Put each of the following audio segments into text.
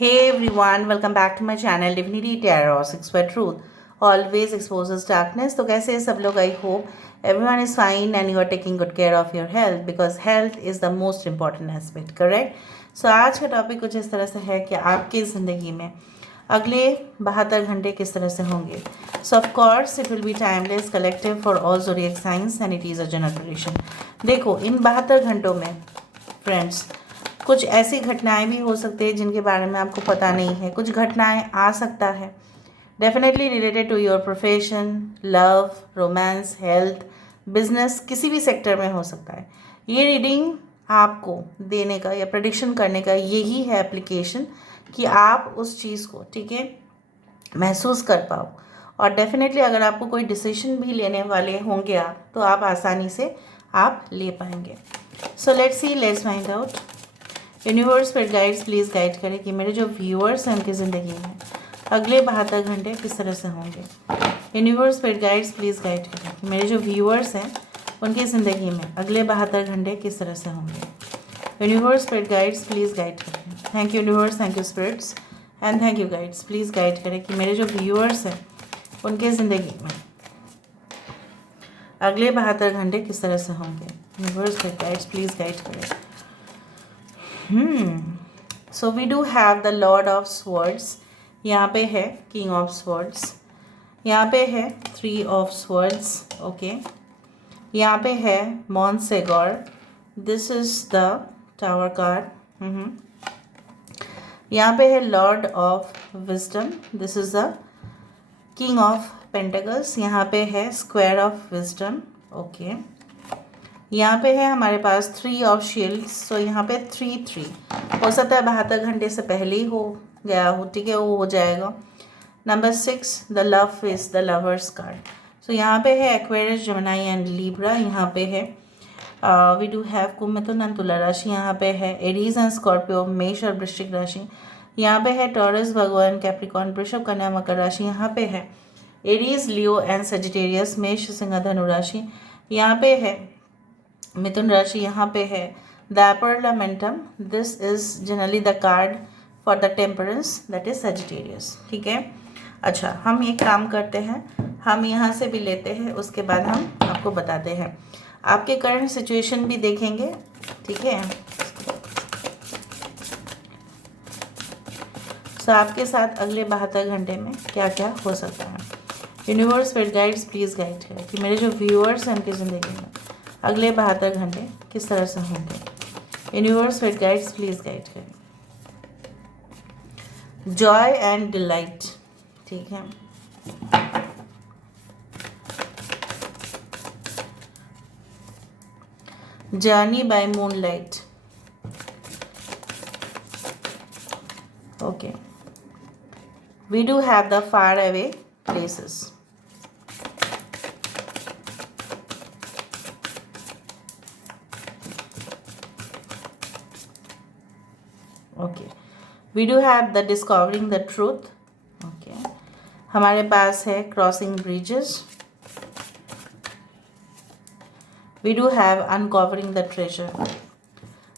Hey everyone, welcome back to my channel Divinity Tarot 6 by Truth. Always exposes darkness. तो कैसे हैं सब लोग? I hope everyone is fine and you are taking good care of your health because health is the most important aspect, correct? So आज का topic कुछ इस तरह से है कि आपकी ज़िंदगी में अगले 72 घंटे किस तरह से होंगे. सो of course it will be timeless collective for all zodiac science and it is a general prediction. देखो इन 72 घंटों में फ्रेंड्स कुछ ऐसी घटनाएं भी हो सकती है जिनके बारे में आपको पता नहीं है. कुछ घटनाएं आ सकता है definitely related to your profession, love, romance, health, business, किसी भी सेक्टर में हो सकता है. ये रीडिंग आपको देने का या प्रेडिक्शन करने का यही है एप्लीकेशन कि आप उस चीज़ को ठीक है महसूस कर पाओ. और डेफिनेटली अगर आपको कोई डिसीजन भी लेने वाले होंगे आप तो आप आसानी से आप ले पाएंगे. So let's see, let's find out. Universe पर गाइड्स प्लीज़ गाइड करें कि मेरे जो व्यूअर्स हैं उनकी ज़िंदगी में अगले 72 घंटे किस तरह से होंगे. यूनिवर्स पर गाइड्स प्लीज़ गाइड करें कि मेरे जो व्यूअर्स हैं उनकी ज़िंदगी में अगले 72 घंटे किस तरह से होंगे. यूनिवर्स पर गाइड्स प्लीज़ गाइड करें. Thank you universe, thank you spirits and thank you guides. Please guide करें कि मेरे जो व्यूअर्स हैं उनके ज़िंदगी में अगले 72 घंटे किस तरह से होंगे. यूनिवर्स पर गाइड्स प्लीज़ गाइड करें. So we do have the lord of swords. यहाँ पे है किंग ऑफ स्वर्ड्स. यहाँ पे है 3 ऑफ स्वर्ड्स. ओके, यहाँ पे है मॉन्सेगोर. This is the tower card. यहाँ पे है lord of wisdom. This is the king of pentacles. यहाँ पे है स्क्वायर ऑफ विजडम. ओके, यहाँ पे है हमारे पास 3 ऑफ शील्ड्स. सो यहाँ पे 3 हो सकता है 72 घंटे से पहले ही हो गया हो, ठीक है, वो हो जाएगा. Number 6 the love face, the lovers card. So यहाँ पे है एक्वेरियस, जेमिनी एंड लिब्रा. यहाँ पे है we do have Kumbh, Mithun and Tula rashi. यहाँ पे है एरीज एंड स्कॉर्पियो, मेष और वृश्चिक राशि. यहाँ पे है टॉरस, भगवान, कैप्रिकॉर्न, वृषभ, कन्या, मकर राशि. यहाँ पे है एरीज, लियो एंड सेजिटेरियस, मेष, सिंह, धनु राशि. यहाँ पे है मिथुन राशि. यहाँ पे है द एपरलमेंटम. This is generally the card for the temperance, that is Sagittarius. ठीक है, अच्छा हम एक काम करते हैं, हम यहाँ से भी लेते हैं, उसके बाद हम आपको बताते हैं. आपके करंट सिचुएशन भी देखेंगे, ठीक है. सो आपके साथ अगले 72 घंटे में क्या क्या हो सकता है. यूनिवर्स पर गाइड्स प्लीज़ गाइड करें कि मेरे जो व्यूअर्स हैं उनकी ज़िंदगी में अगले 72 घंटे किस तरह से होंगे. Universe with guides please guide करें. जॉय एंड डिलाइट, ठीक है. Journey by moonlight. Okay, we do have the far away places. Okay, we do have the discovering the truth. Okay, हमारे पास है crossing bridges. We do have uncovering the treasure.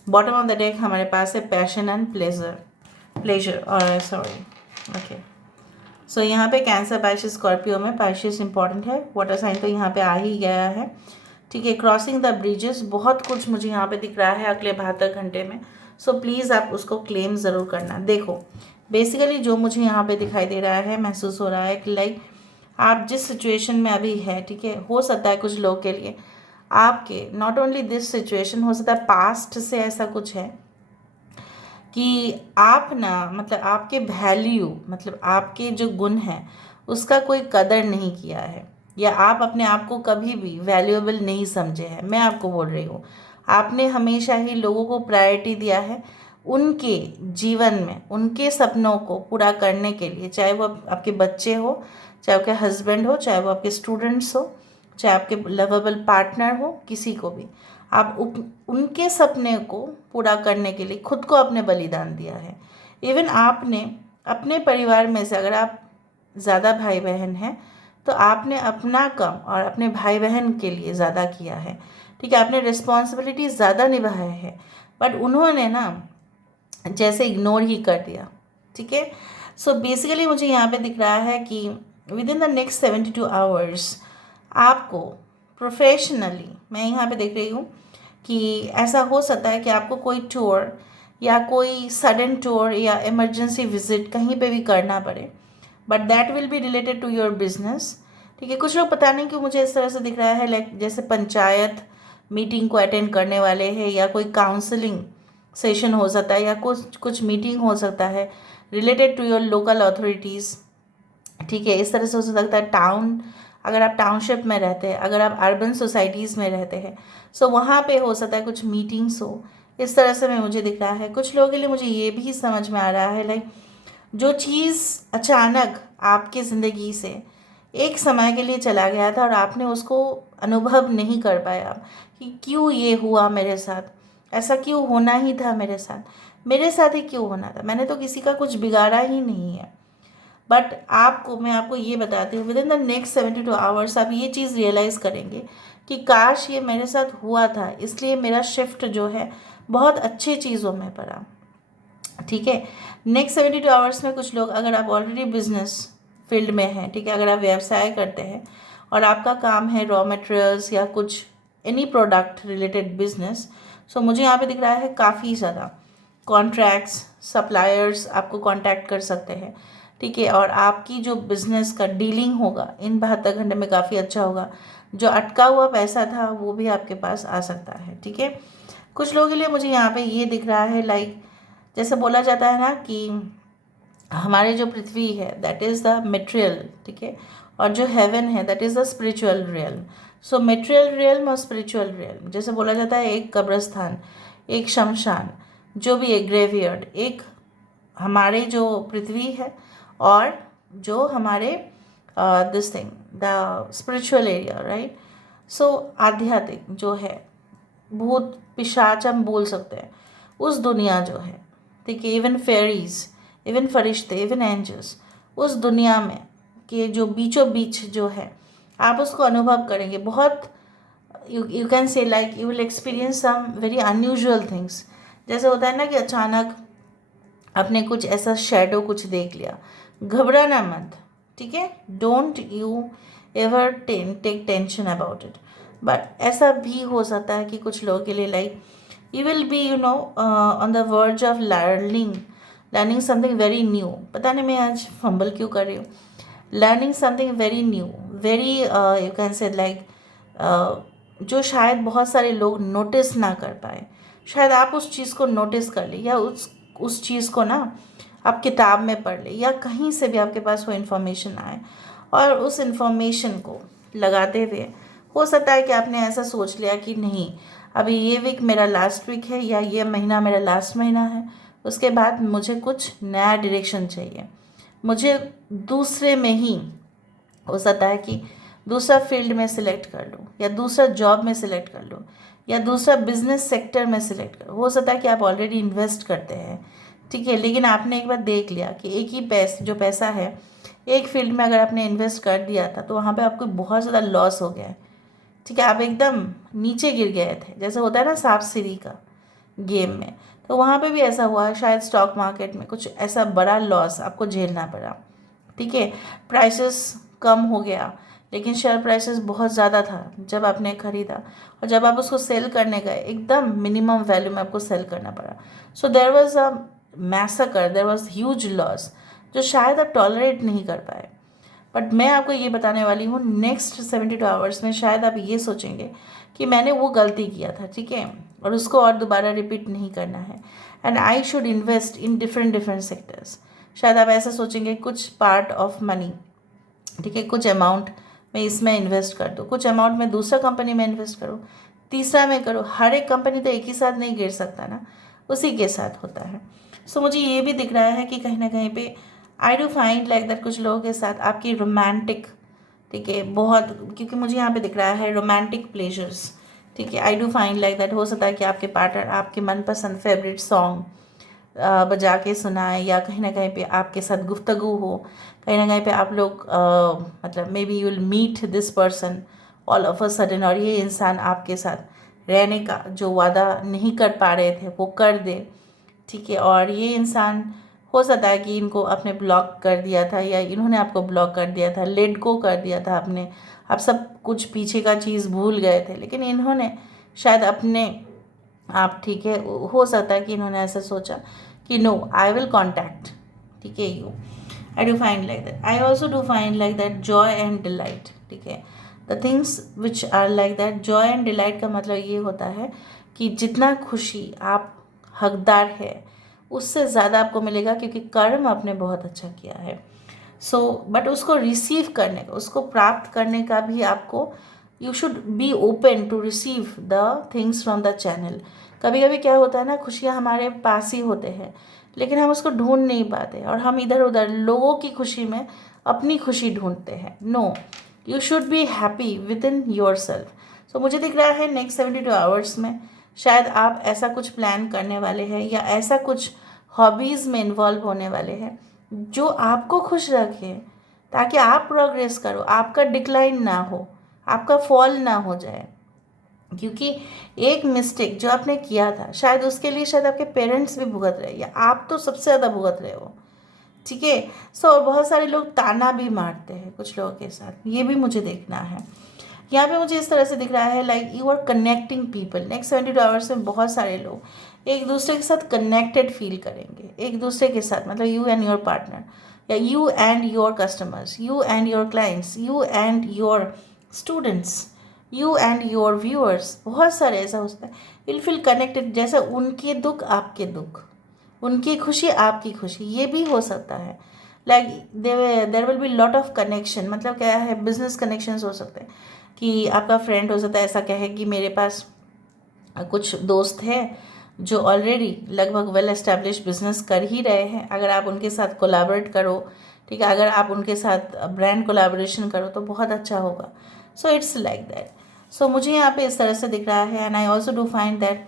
Bottom of the deck हमारे पास है passion and pleasure और sorry. Okay, so यहाँ पे Cancer, Pisces, Scorpio में पाइशिस इंपॉर्टेंट है. वाटर साइन तो यहाँ पे आ ही गया है, ठीक है. क्रॉसिंग द ब्रिजेस, बहुत कुछ मुझे यहाँ पे दिख रहा है अगले 72 घंटे में. सो प्लीज़ आप उसको क्लेम ज़रूर करना. देखो बेसिकली जो मुझे यहाँ पे दिखाई दे रहा है, महसूस हो रहा है कि लाइक आप जिस सिचुएशन में अभी है, ठीक है, हो सकता है कुछ लोग के लिए आपके नॉट ओनली दिस सिचुएशन, हो सकता है पास्ट से ऐसा कुछ है कि आप ना मतलब आपके वैल्यू, मतलब आपके जो गुण हैं उसका कोई कदर नहीं किया है, या आप अपने आप को कभी भी वैल्यूएबल नहीं समझे हैं. मैं आपको बोल रही हूँ, आपने हमेशा ही लोगों को प्रायोरिटी दिया है उनके जीवन में, उनके सपनों को पूरा करने के लिए, चाहे वो आपके बच्चे हो, चाहे आपके हस्बैंड हो, चाहे वो आपके स्टूडेंट्स हो, चाहे आपके लवेबल पार्टनर हो, किसी को भी आप उनके सपने को पूरा करने के लिए खुद को अपने बलिदान दिया है. इवन आपने अपने परिवार में से अगर आप ज़्यादा भाई बहन हैं तो आपने अपना कम और अपने भाई बहन के लिए ज़्यादा किया है, ठीक है. आपने रिस्पॉन्सिबिलिटी ज़्यादा निभाया है, बट उन्होंने ना जैसे इग्नोर ही कर दिया, ठीक है। सो बेसिकली मुझे यहाँ पे दिख रहा है कि with in the next 72 hours आपको प्रोफेशनली, मैं यहाँ पे देख रही हूँ कि ऐसा हो सकता है कि आपको कोई टूर या कोई सडन टूर या इमरजेंसी विजिट कहीं पे भी करना पड़े, but that will be related to your business. ठीक है, कुछ लोग पता नहीं क्यों मुझे इस तरह से दिख रहा है, लाइक जैसे पंचायत मीटिंग को अटेंड करने वाले हैं, या कोई काउंसलिंग सेशन हो सकता है, या कुछ कुछ मीटिंग हो सकता है related to your local authorities. ठीक है, इस तरह से हो सकता है टाउन, अगर आप टाउनशिप में रहते हैं, अगर आप अर्बन सोसाइटीज़ में रहते हैं, सो वहाँ पे हो सकता है कुछ मीटिंग्स हो। इस तरह से मैं मुझे दिख रहा है। कुछ लोगों के लिए मुझे ये भी समझ में आ रहा है, लाइक जो चीज़ अचानक आपकी ज़िंदगी से एक समय के लिए चला गया था और आपने उसको अनुभव नहीं कर पाया कि क्यों ये हुआ मेरे साथ, ऐसा क्यों होना ही था मेरे साथ ही क्यों होना था, मैंने तो किसी का कुछ बिगाड़ा ही नहीं है। बट मैं आपको ये बताती हूँ, with in the next 72 hours आप ये चीज़ रियलाइज़ करेंगे कि काश ये मेरे साथ हुआ था, इसलिए मेरा शिफ्ट जो है बहुत अच्छी चीज़ों में पड़ा। ठीक है, नेक्स्ट 72 आवर्स में कुछ लोग, अगर आप ऑलरेडी बिजनेस फील्ड में हैं, ठीक है, अगर आप व्यवसाय करते हैं और आपका काम है रॉ मटेरियल्स या कुछ एनी प्रोडक्ट रिलेटेड बिजनेस, सो मुझे यहाँ पे दिख रहा है काफ़ी ज़्यादा कॉन्ट्रैक्ट्स, सप्लायर्स आपको कांटेक्ट कर सकते हैं। ठीक है, और आपकी जो बिज़नेस का डीलिंग होगा इन 72 घंटे में काफ़ी अच्छा होगा। जो अटका हुआ पैसा था वो भी आपके पास आ सकता है। ठीक है, कुछ लोगों के लिए मुझे यहाँ पे ये दिख रहा है, लाइक जैसे बोला जाता है ना कि हमारे जो पृथ्वी है दैट इज़ द मेटेरियल, ठीक है, और जो हेवन है that is the spiritual realm. So material realm और स्पिरिचुअल रियल्म, जैसे बोला जाता है एक कब्रस्तान, एक शमशान, जो भी एक ग्रेवयार्ड, एक हमारे जो पृथ्वी है, और जो हमारे this thing the spiritual area, right. So आध्यात्मिक जो है, भूत पिशाच हम बोल सकते हैं, उस दुनिया जो है, ठीक है, इवन फेरीज, इवन फरिश्ते, इवन एंजल्स, उस दुनिया में के जो बीचों बीच जो है, आप उसको अनुभव करेंगे। बहुत you can say like you will experience some very unusual things. जैसे होता है ना कि अचानक आपने कुछ ऐसा शेडो कुछ देख लिया, घबराना मत। ठीक है, don't you ever take tension about it. But ऐसा भी हो सकता है कि कुछ लोगों के लिए like you will be on the verge of learning something very new. पता नहीं मैं आज फंबल क्यों कर रही हूँ। Learning something very new, very you can say like जो शायद बहुत सारे लोग नोटिस ना कर पाए, शायद आप उस चीज़ को नोटिस कर ले, या उस चीज़ को ना आप किताब में पढ़ ले, या कहीं से भी आपके पास वो इन्फॉर्मेशन आए, और उस इन्फॉर्मेशन को लगाते हुए हो सकता है कि आपने ऐसा सोच लिया कि नहीं, अभी ये वीक मेरा लास्ट वीक है, या ये महीना मेरा लास्ट महीना है, उसके बाद मुझे कुछ नया डायरेक्शन चाहिए, मुझे दूसरे में ही हो सकता है कि दूसरा फील्ड में सिलेक्ट कर लूँ, या दूसरा जॉब में सिलेक्ट कर लूँ, या दूसरा बिजनेस सेक्टर में सिलेक्ट कर। हो सकता है कि आप ऑलरेडी इन्वेस्ट करते हैं, ठीक है, लेकिन आपने एक बार देख लिया कि एक ही जो पैसा है एक फील्ड में अगर आपने इन्वेस्ट कर दिया था, तो वहाँ पे आपको बहुत ज़्यादा लॉस हो गया है। ठीक है, आप एकदम नीचे गिर गए थे, जैसे होता है ना सांप सीढ़ी का गेम में, तो वहाँ पे भी ऐसा हुआ। शायद स्टॉक मार्केट में कुछ ऐसा बड़ा लॉस आपको झेलना पड़ा। ठीक है, प्राइसेस कम हो गया, लेकिन शेयर प्राइसेस बहुत ज़्यादा था जब आपने ख़रीदा, और जब आप उसको सेल करने गए एकदम मिनिमम वैल्यू में आपको सेल करना पड़ा। So there was a massacre, there was huge loss, जो शायद आप टॉलरेट नहीं कर पाए। बट मैं आपको ये बताने वाली हूँ, नेक्स्ट 72 आवर्स में शायद आप ये सोचेंगे कि मैंने वो गलती किया था, ठीक है, और उसको और दोबारा रिपीट नहीं करना है, and I should invest in different sectors. शायद आप ऐसा सोचेंगे कुछ पार्ट ऑफ मनी, ठीक है, कुछ अमाउंट मैं इसमें इन्वेस्ट कर दूँ, कुछ अमाउंट मैं दूसरा कंपनी में इन्वेस्ट करूँ, तीसरा मैं करूँ। हर एक कंपनी तो एक ही साथ नहीं गिर सकता ना, उसी के साथ होता है। सो मुझे ये भी दिख रहा है कि कहीं ना कहीं पे आई डू फाइंड लाइक दैट कुछ लोगों के साथ आपकी रोमांटिक, ठीक है, बहुत, क्योंकि मुझे यहाँ पे दिख रहा है रोमांटिक प्लेजर्स। ठीक है, आई डू फाइंड लाइक दैट हो सकता है कि आपके पार्टनर आपके मनपसंद फेवरेट सॉन्ग बजा के सुनाए, या कहीं ना कहीं पे आपके साथ गुफ्तगू हो, कहीं ना कहीं पे आप लोग मतलब maybe you will meet this person all of a sudden, और ये इंसान आपके साथ रहने का जो वादा नहीं कर पा रहे थे वो कर दे। ठीक है, और ये इंसान हो सकता है कि इनको आपने ब्लॉक कर दिया था या इन्होंने आपको ब्लॉक कर दिया था, लेट गो कर दिया था आपने, आप सब कुछ पीछे का चीज़ भूल गए थे, लेकिन इन्होंने शायद अपने आप, ठीक है, हो सकता है कि इन्होंने ऐसा सोचा कि नो, आई विल कॉन्टैक्ट, ठीक है, you. I do find like that, I also do find like that joy and delight, ठीक है, the things which are like that. Joy and delight का मतलब ये होता है कि जितना खुशी आप हकदार है उससे ज़्यादा आपको मिलेगा, क्योंकि कर्म आपने बहुत अच्छा किया है। सो बट उसको रिसीव करने का, उसको प्राप्त करने का भी आपको, you should be open to receive the things from the channel. कभी कभी क्या होता है ना, खुशियाँ हमारे पास ही होते हैं लेकिन हम उसको ढूंढ नहीं पाते और हम इधर उधर लोगों की खुशी में अपनी खुशी ढूंढते हैं। No, you should be happy within yourself. So मुझे दिख रहा है नेक्स्ट 72 आवर्स में शायद आप ऐसा कुछ प्लान करने वाले हैं या ऐसा कुछ हॉबीज़ में इन्वॉल्व होने वाले हैं जो आपको खुश रखे, ताकि आप प्रोग्रेस करो, आपका डिक्लाइन ना हो, आपका फॉल ना हो जाए। क्योंकि एक मिस्टेक जो आपने किया था शायद उसके लिए शायद आपके पेरेंट्स भी भुगत रहे या आप तो सबसे ज़्यादा भुगत रहे हो, ठीक है। सो बहुत सारे लोग ताना भी मारते हैं कुछ लोगों के साथ, ये भी मुझे देखना है। यहाँ पे मुझे इस तरह से दिख रहा है like you are connecting people. Next 72 hours में बहुत सारे लोग एक दूसरे के साथ कनेक्टेड फील करेंगे, एक दूसरे के साथ, मतलब यू एंड योर पार्टनर या you and your customers, you and your clients, you and your students, you and your viewers. बहुत सारे ऐसा होता है, विल फील कनेक्टेड, जैसे उनके दुख आपके दुख, उनकी खुशी आपकी खुशी, ये भी हो सकता है। Like there will be lot of connection, मतलब क्या है, बिजनेस कनेक्शंस हो सकते हैं कि आपका फ्रेंड हो सकता है ऐसा कहे कि मेरे पास कुछ दोस्त हैं जो ऑलरेडी लगभग वेल एस्टेब्लिश बिजनेस कर ही रहे हैं, अगर आप उनके साथ कोलैबोरेट करो, ठीक है, अगर आप उनके साथ ब्रांड कोलैबोरेशन करो तो बहुत अच्छा होगा। So it's like that. So मुझे यहाँ पे इस तरह से दिख रहा है and I also do find that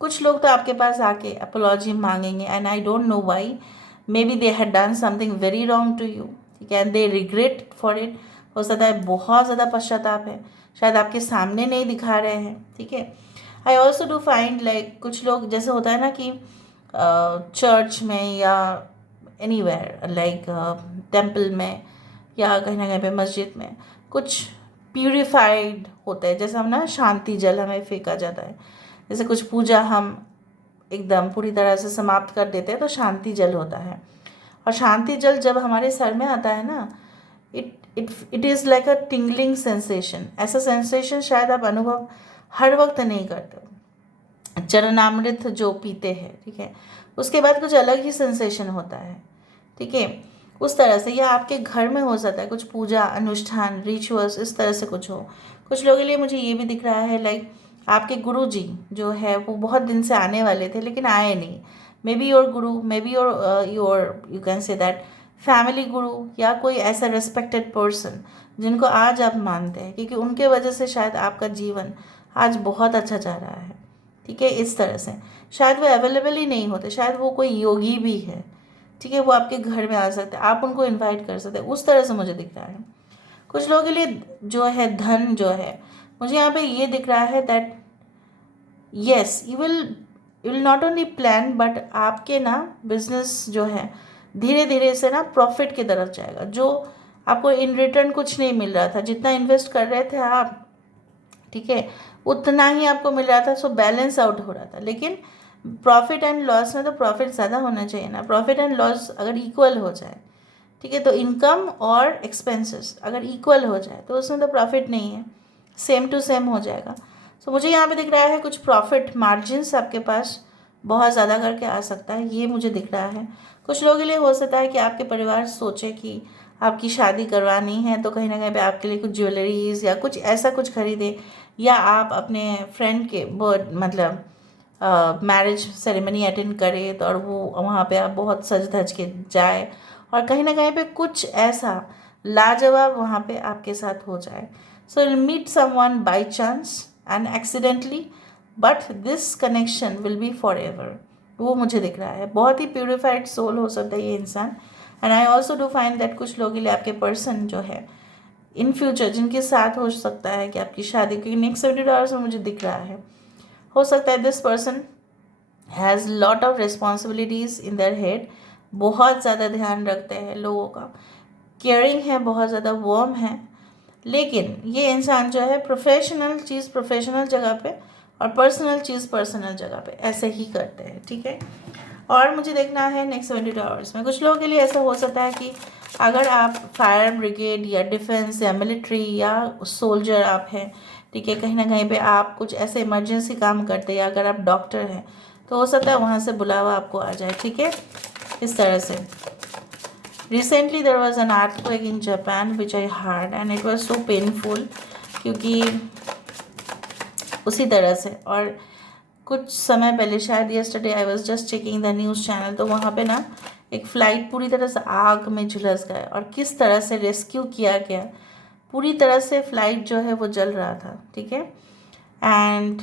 कुछ लोग तो आपके पास आके अपोलॉजी मांगेंगे and I don't know why, maybe they had done something very wrong to you, ठीक है, and they regret for it. हो सकता है बहुत ज़्यादा पश्चाताप है, शायद आपके सामने नहीं दिखा रहे हैं, ठीक है। आई ऑल्सो डू फाइंड लाइक कुछ लोग, जैसे होता है ना कि चर्च में या एनीवेयर लाइक टेम्पल में या कहीं ना कहीं पे मस्जिद में कुछ प्यूरिफाइड होता है, जैसे हम ना शांति जल हमें फेंका जाता है, जैसे कुछ पूजा हम एकदम पूरी तरह से समाप्त कर देते हैं तो शांति जल होता है। और शांति जल जब हमारे सर में आता है ना, it is like a tingling sensation. ऐसा सेंसेशन शायद आप अनुभव हर वक्त नहीं करते हो। चरणामृत जो पीते हैं, ठीक है, उसके बाद कुछ अलग ही सेंसेशन होता है, ठीक है, उस तरह से। या आपके घर में हो सकता है कुछ पूजा अनुष्ठान रिचुअल्स, इस तरह से कुछ हो। कुछ लोगों के लिए मुझे ये भी दिख रहा है लाइक आपके गुरु जी जो है वो बहुत दिन से आने वाले थे लेकिन आए नहीं। May be your Guru, may be your you can say that family गुरु या कोई ऐसा रिस्पेक्टेड पर्सन जिनको आज आप मानते हैं, क्योंकि उनके वजह से शायद आपका जीवन आज बहुत अच्छा जा रहा है, ठीक है, इस तरह से। शायद वो अवेलेबल ही नहीं होते, शायद वो कोई योगी भी है, ठीक है, वो आपके घर में आ सकते हैं, आप उनको इनवाइट कर सकते हैं, उस तरह से मुझे दिख रहा है। कुछ लोगों के लिए जो है धन जो है, मुझे यहाँ पे ये दिख रहा है that yes you will not only plan but आपके ना बिजनेस जो है धीरे धीरे से ना प्रॉफिट की तरफ जाएगा। जो आपको इन रिटर्न कुछ नहीं मिल रहा था, जितना इन्वेस्ट कर रहे थे आप, ठीक है, उतना ही आपको मिल रहा था, सो बैलेंस आउट हो रहा था। लेकिन प्रॉफिट एंड लॉस में तो प्रॉफिट ज़्यादा होना चाहिए ना, प्रॉफिट एंड लॉस अगर इक्वल हो जाए, ठीक है, तो इनकम और एक्सपेंसेस अगर इक्वल हो जाए तो उसमें तो प्रॉफिट नहीं है, सेम टू सेम हो जाएगा। सो मुझे यहाँ पे दिख रहा है कुछ प्रॉफिट मार्जिन्स आपके पास बहुत ज़्यादा करके आ सकता है, ये मुझे दिख रहा है। कुछ लोगों के लिए हो सकता है कि आपके परिवार सोचे कि आपकी शादी करवानी है तो कहीं ना कहीं पे आपके लिए कुछ ज्वेलरीज या कुछ ऐसा कुछ खरीदे, या आप अपने फ्रेंड के बर्थ मतलब मैरिज सेरेमनी अटेंड करें तो और वो वहाँ पे आप बहुत सज धज के जाए और कहीं ना कहीं पे कुछ ऐसा लाजवाब वहाँ पे आपके साथ हो जाए। So will meet someone by chance and accidentally, but this connection will be forever, वो मुझे दिख रहा है। बहुत ही प्योरीफाइड सोल हो सकता है ये इंसान। And I also do find that कुछ लोगों के लिए आपके पर्सन जो है इन फ्यूचर जिनके साथ हो सकता है कि आपकी शादी, क्योंकि नेक्स्ट 72 आवर्स में मुझे दिख रहा है, हो सकता है this person has lot of responsibilities in their head बहुत ज़्यादा ध्यान रखते हैं लोगों का, केयरिंग है, बहुत ज़्यादा वार्म है। लेकिन ये इंसान जो है प्रोफेशनल चीज़ प्रोफेशनल जगह पे और पर्सनल चीज़ पर्सनल जगह पे ऐसे ही करते हैं, ठीक है। और मुझे देखना है नेक्स्ट 72 आवर्स में। कुछ लोगों के लिए ऐसा हो सकता है कि अगर आप फायर ब्रिगेड या डिफेंस या मिलिट्री या सोल्जर आप हैं, ठीक है, कहीं ना कहीं पे आप कुछ ऐसे इमरजेंसी काम करते हैं, या अगर आप डॉक्टर हैं तो हो सकता है वहाँ से बुलावा आपको आ जाए, ठीक है, इस तरह से। Recently there was an earthquake in Japan which I hard and it was so painful, क्योंकि उसी तरह से। और कुछ समय पहले शायद yesterday I was just checking the news channel, तो वहाँ पे ना एक फ़्लाइट पूरी तरह से आग में झुलस गए और किस तरह से रेस्क्यू किया गया। पूरी तरह से फ़्लाइट जो है वो जल रहा था, ठीक है। And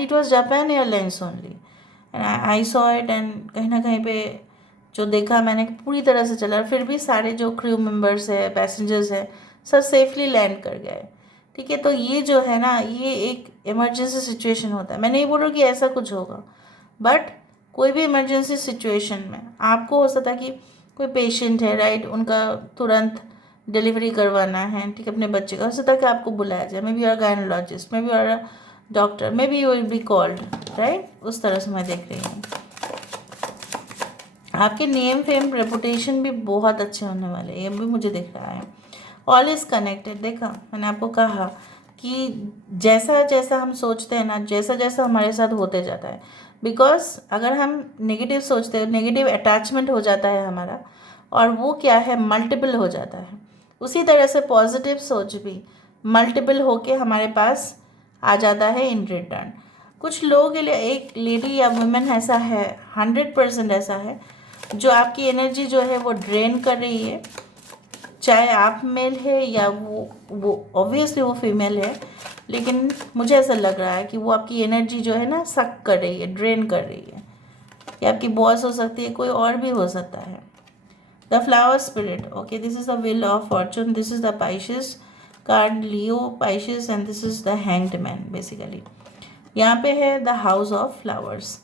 it was Japan airlines only and I saw it. And कहीं ना कहीं पे जो देखा मैंने पूरी तरह से चला, फिर भी सारे जो क्रू मेंबर्स है, पैसेंजर्स हैं, सब सेफली लैंड कर गए, ठीक है। तो ये जो है ना, ये एक इमरजेंसी सिचुएशन होता है। मैं नहीं बोल रही कि ऐसा कुछ होगा, बट कोई भी इमरजेंसी सिचुएशन में आपको हो सकता है कि कोई पेशेंट है, राइट, उनका तुरंत डिलीवरी करवाना है, ठीक है, अपने बच्चे का, हो सकता है कि आपको बुलाया जाए, maybe are gynaecologist, maybe are doctor, maybe you will be called, right. उस तरह से मैं देख रही हूँ। आपके नेम फेम रेपुटेशन भी बहुत अच्छे होने वाले हैं, ये भी मुझे दिख रहा है। ऑल इज़ कनेक्टेड, देखा मैंने आपको कहा कि जैसा जैसा हम सोचते हैं ना, जैसा जैसा हमारे साथ होते जाता है। बिकॉज अगर हम नेगेटिव सोचते हैं, नेगेटिव अटैचमेंट हो जाता है हमारा, और वो क्या है, मल्टीपल हो जाता है। उसी तरह से पॉजिटिव सोच भी मल्टीपल होके हमारे पास आ जाता है इन रिटर्न। कुछ लोगों के लिए एक लेडी या वुमेन ऐसा है, 100% ऐसा है, जो आपकी एनर्जी जो है वो ड्रेन कर रही है, चाहे आप मेल है या वो ऑब्वियसली वो फीमेल है, लेकिन मुझे ऐसा लग रहा है कि वो आपकी एनर्जी जो है ना सक कर रही है, ड्रेन कर रही है। ये आपकी बॉस हो सकती है, कोई और भी हो सकता है। The flower spirit, okay, this is the wheel of fortune, this is the Pisces card, Leo Pisces, and this is the hanged man. Basically यहाँ पे है द हाउस ऑफ फ्लावर्स।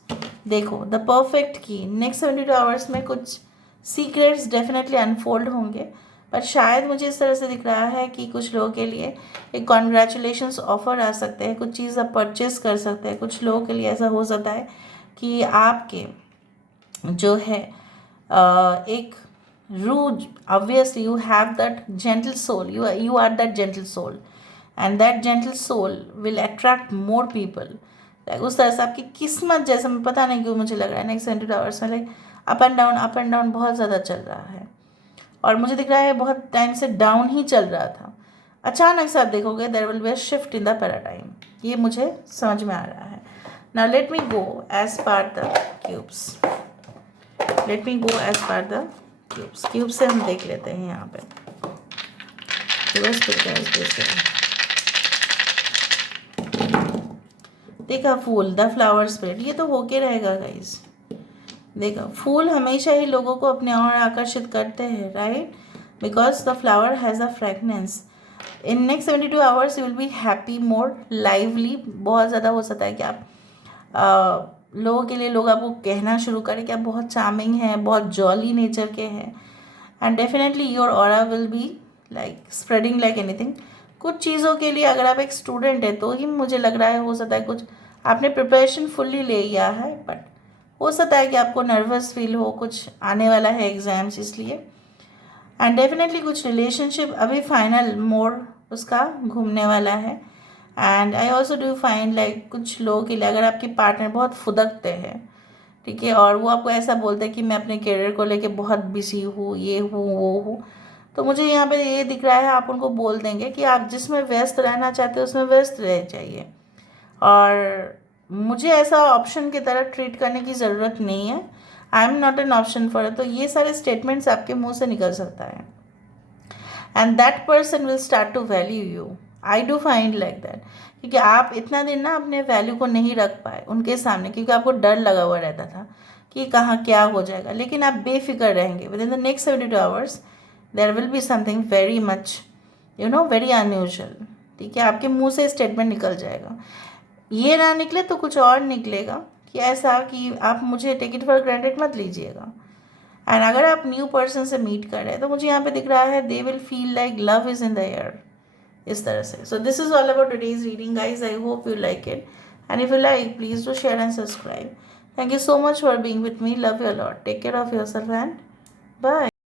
देखो द परफेक्ट की नेक्स्ट 72 आवर्स में कुछ secrets definitely unfold होंगे, पर शायद मुझे इस तरह से दिख रहा है कि कुछ लोगों के लिए एक कॉन्ग्रेचुलेशंस ऑफर आ सकते हैं, कुछ चीज़ आप परचेस कर सकते हैं। कुछ लोगों के लिए ऐसा हो सकता है कि आपके जो है एक रूज, obviously you have that gentle soul, you are that gentle soul, and that gentle soul will attract more people. उस तरह से आपकी किस्मत, जैसे मैं पता नहीं क्यों मुझे लग रहा है नेक्स्ट 72 आवर्स में लाइक अप एंड डाउन बहुत ज़्यादा चल रहा है। और मुझे दिख रहा है बहुत टाइम से डाउन ही चल रहा था, अचानक से आप देखोगे there will be a shift in the paradigm. ये मुझे समझ में आ रहा है। Now let me go as per the cubes, let me go as per the cubes. Cube से हम देख लेते हैं यहाँ पे देखा फूल, द फ्लावर स्पिरिट, ये तो होके रहेगा गाइस। देखा फूल हमेशा ही लोगों को अपने और आकर्षित करते हैं, right, because the flower has a fragrance. In next 72 hours you will be happy, more lively. बहुत ज़्यादा हो सकता है कि आप लोगों के लिए लोग आपको कहना शुरू करें कि आप बहुत चार्मिंग हैं, बहुत जॉली नेचर के हैं, and definitely your aura will be like spreading like anything. कुछ चीज़ों के लिए अगर आप एक स्टूडेंट है तो ही मुझे लग रहा है हो सकता है कुछ आपने प्रिपरेशन फुल्ली ले लिया है, बट हो सकता है कि आपको नर्वस फील हो, कुछ आने वाला है एग्ज़ाम्स इसलिए। एंड डेफिनेटली कुछ रिलेशनशिप अभी फाइनल मोड उसका घूमने वाला है। And I also do find like कुछ लोगों के लिए अगर आपके पार्टनर बहुत फुदकते हैं, ठीक है, और वो आपको ऐसा बोलते हैं कि मैं अपने करियर को लेके बहुत बिजी हूँ, ये हूँ वो हूँ, तो मुझे यहाँ पे ये दिख रहा है आप उनको बोल देंगे कि आप जिसमें व्यस्त रहना चाहते हो उसमें व्यस्त रह जाइए, और मुझे ऐसा ऑप्शन की तरह ट्रीट करने की ज़रूरत नहीं है, I am not an option for. तो ये सारे स्टेटमेंट्स आपके मुंह से निकल सकता है, and that person will start to value you. I do find like that, क्योंकि आप इतना दिन ना अपने वैल्यू को नहीं रख पाए उनके सामने, क्योंकि आपको डर लगा हुआ रहता था कि कहाँ क्या हो जाएगा। लेकिन आप बेफिक्र रहेंगे, within the next 72 hours there will be something very much very unusual, ठीक है। आपके मुंह से स्टेटमेंट निकल जाएगा, ये ना निकले तो कुछ और निकलेगा कि ऐसा कि आप मुझे टेक इट फॉर ग्रांटेड मत लीजिएगा, एंड अगर आप न्यू पर्सन से मीट कर रहे हैं तो मुझे यहाँ पे दिख रहा है they will feel like love is in the air, इस तरह से. So this is all about today's reading guys. I hope you like it, and if you like please do share and subscribe. Thank you so much for being with me. Love you a lot. Take care of yourself and bye.